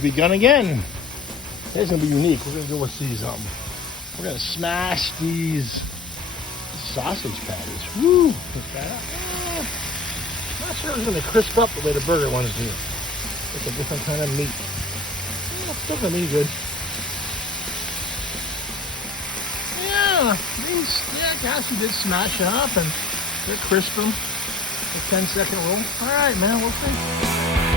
We've begun again. It's gonna be unique. We're gonna go with these. We're gonna smash these sausage patties. Woo! Look that up. Not sure it's gonna crisp up the way the burger ones do. It's a different kind of meat. Still gonna be good. Yeah, Cassie did smash it up and they're crisp them. A 10-second roll. All right, man. We'll see.